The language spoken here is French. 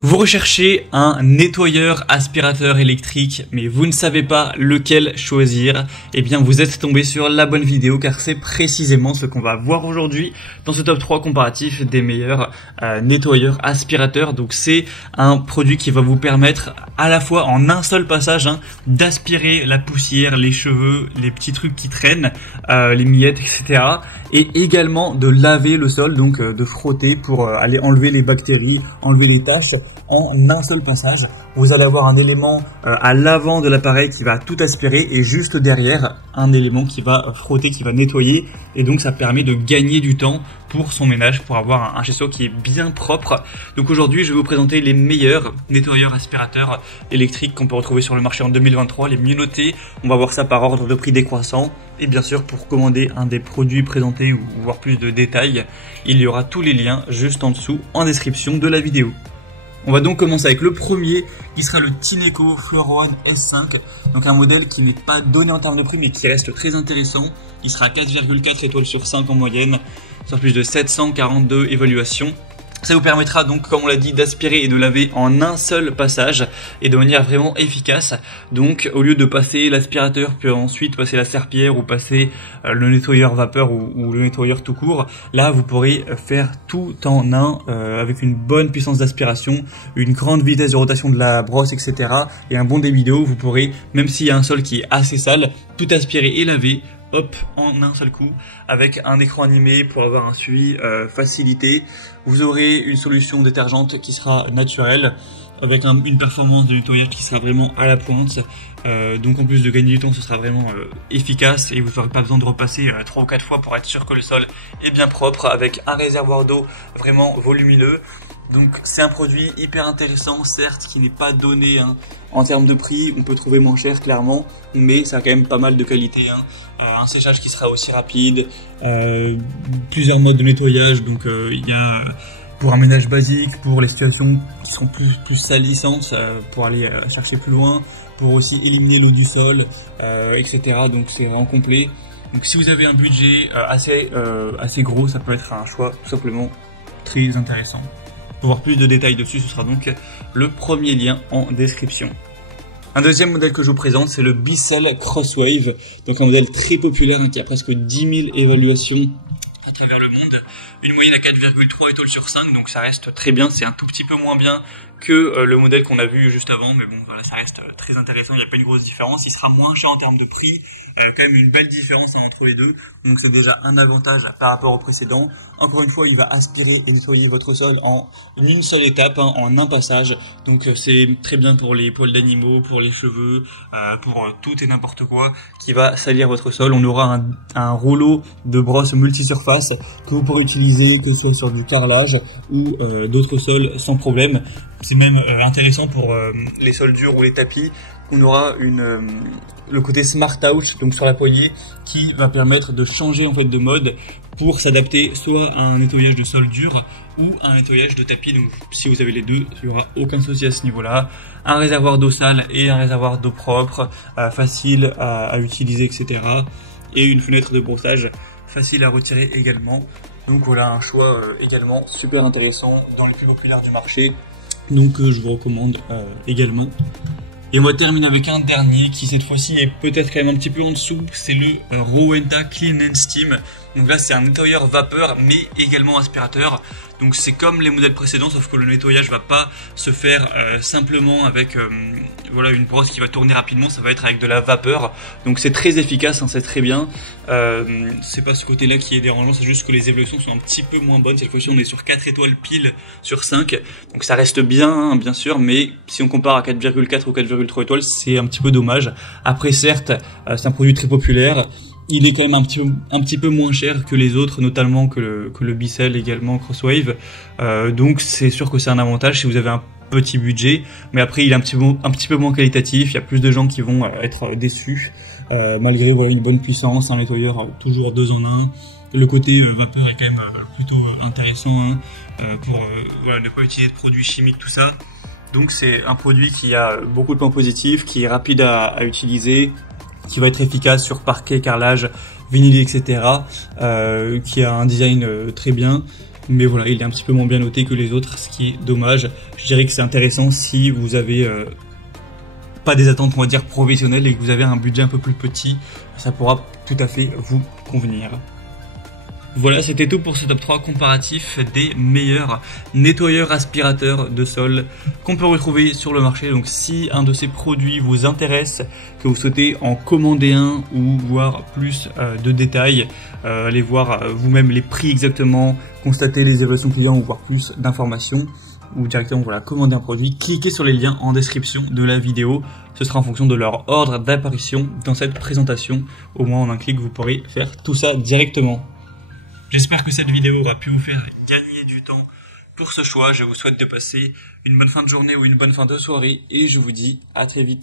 Vous recherchez un nettoyeur aspirateur électrique, mais vous ne savez pas lequel choisir. Eh bien, vous êtes tombé sur la bonne vidéo car c'est précisément ce qu'on va voir aujourd'hui dans ce top 3 comparatif des meilleurs nettoyeurs aspirateurs. Donc, c'est un produit qui va vous permettre à la fois en un seul passage d'aspirer la poussière, les cheveux, les petits trucs qui traînent, les miettes, etc. Et également de laver le sol, donc de frotter pour aller enlever les bactéries, enlever les taches. En un seul passage, vous allez avoir un élément à l'avant de l'appareil qui va tout aspirer et juste derrière un élément qui va frotter, qui va nettoyer, et donc ça permet de gagner du temps pour son ménage, pour avoir un chez-soi qui est bien propre. Donc aujourd'hui, je vais vous présenter les meilleurs nettoyeurs aspirateurs électriques qu'on peut retrouver sur le marché en 2023, les mieux notés. On va voir ça par ordre de prix décroissant. Et bien sûr, pour commander un des produits présentés ou voir plus de détails, il y aura tous les liens juste en dessous en description de la vidéo. On va donc commencer avec le premier qui sera le Tineco Floor One S5, donc un modèle qui n'est pas donné en termes de prix mais qui reste très intéressant. Il sera 4,4 étoiles sur 5 en moyenne, sur plus de 742 évaluations. Ça vous permettra donc, comme on l'a dit, d'aspirer et de laver en un seul passage et de manière vraiment efficace. Donc au lieu de passer l'aspirateur puis ensuite passer la serpillière ou passer le nettoyeur vapeur ou le nettoyeur tout court, là vous pourrez faire tout en un avec une bonne puissance d'aspiration, une grande vitesse de rotation de la brosse, etc. et un bon débit d'eau. Vous pourrez, même s'il y a un sol qui est assez sale, tout aspirer et laver hop, en un seul coup, avec un écran animé pour avoir un suivi facilité. Vous aurez une solution détergente qui sera naturelle, avec une performance de nettoyage qui sera vraiment à la pointe. Donc en plus de gagner du temps, ce sera vraiment efficace et vous n'aurez pas besoin de repasser 3 ou 4 fois pour être sûr que le sol est bien propre, avec un réservoir d'eau vraiment volumineux. Donc c'est un produit hyper intéressant, certes, qui n'est pas donné en termes de prix. On peut trouver moins cher clairement, mais ça a quand même pas mal de qualité. Un séchage qui sera aussi rapide, plusieurs modes de nettoyage. Donc il y a pour un ménage basique, pour les situations qui sont plus salissantes, pour aller chercher plus loin, pour aussi éliminer l'eau du sol, etc. Donc c'est vraiment complet. Donc si vous avez un budget assez gros, ça peut être un choix tout simplement très intéressant. Pour voir plus de détails dessus, ce sera donc le premier lien en description. Un deuxième modèle que je vous présente, c'est le Bissell Crosswave, donc un modèle très populaire qui a presque 10 000 évaluations à travers le monde, une moyenne à 4,3 étoiles sur 5, donc ça reste très bien. C'est un tout petit peu moins bien que le modèle qu'on a vu juste avant, mais bon voilà, ça reste très intéressant, il n'y a pas une grosse différence. Il sera moins cher en termes de prix, quand même une belle différence entre les deux, donc c'est déjà un avantage par rapport au précédent. Encore une fois, il va aspirer et nettoyer votre sol en une seule étape, en un passage, donc c'est très bien pour les poils d'animaux, pour les cheveux, pour tout et n'importe quoi qui va salir votre sol. On aura un rouleau de brosse multisurface que vous pourrez utiliser, que ce soit sur du carrelage ou d'autres sols sans problème. C'est même intéressant pour les sols durs ou les tapis. On aura le côté Smart Out, donc sur la poignée, qui va permettre de changer en fait de mode pour s'adapter soit à un nettoyage de sol dur ou à un nettoyage de tapis. Donc si vous avez les deux, il n'y aura aucun souci à ce niveau-là. Un réservoir d'eau sale et un réservoir d'eau propre, facile à utiliser, etc. Et une fenêtre de brossage facile à retirer également. Donc voilà un choix également super intéressant, dans les plus populaires du marché. Donc je vous recommande également. Et on va terminer avec un dernier qui cette fois-ci est peut-être quand même un petit peu en dessous, c'est le Rowenta Clean and Steam. Donc là c'est un nettoyeur vapeur mais également aspirateur. Donc c'est comme les modèles précédents, sauf que le nettoyage va pas se faire simplement avec voilà, une brosse qui va tourner rapidement, ça va être avec de la vapeur. Donc c'est très efficace, c'est très bien. C'est pas ce côté-là qui est dérangeant, c'est juste que les évaluations sont un petit peu moins bonnes. Cette fois-ci on est sur 4 étoiles pile sur 5. Donc ça reste bien, bien sûr, mais si on compare à 4,4 ou 4,3 étoiles, c'est un petit peu dommage. Après certes, c'est un produit très populaire. Il est quand même un petit peu moins cher que les autres, notamment que le Bissell également Crosswave. Donc c'est sûr que c'est un avantage si vous avez un petit budget. Mais après il est un petit peu moins qualitatif. Il y a plus de gens qui vont être déçus. Malgré voilà, une bonne puissance, un nettoyeur toujours 2 en 1. Le côté vapeur est quand même plutôt intéressant pour voilà, ne pas utiliser de produits chimiques, tout ça. Donc c'est un produit qui a beaucoup de points positifs, qui est rapide à utiliser, qui va être efficace sur parquet, carrelage, vinyle, etc. Qui a un design très bien. Mais voilà, il est un petit peu moins bien noté que les autres, ce qui est dommage. Je dirais que c'est intéressant si vous avez pas des attentes, on va dire, professionnelles et que vous avez un budget un peu plus petit, ça pourra tout à fait vous convenir. Voilà, c'était tout pour ce top 3 comparatif des meilleurs nettoyeurs aspirateurs de sol qu'on peut retrouver sur le marché. Donc si un de ces produits vous intéresse, que vous souhaitez en commander un ou voir plus de détails, aller voir vous-même les prix exactement, constater les évaluations clients ou voir plus d'informations, ou directement voilà, commander un produit, cliquez sur les liens en description de la vidéo. Ce sera en fonction de leur ordre d'apparition dans cette présentation. Au moins en un clic, vous pourrez faire tout ça directement. J'espère que cette vidéo aura pu vous faire gagner du temps pour ce choix. Je vous souhaite de passer une bonne fin de journée ou une bonne fin de soirée et je vous dis à très vite.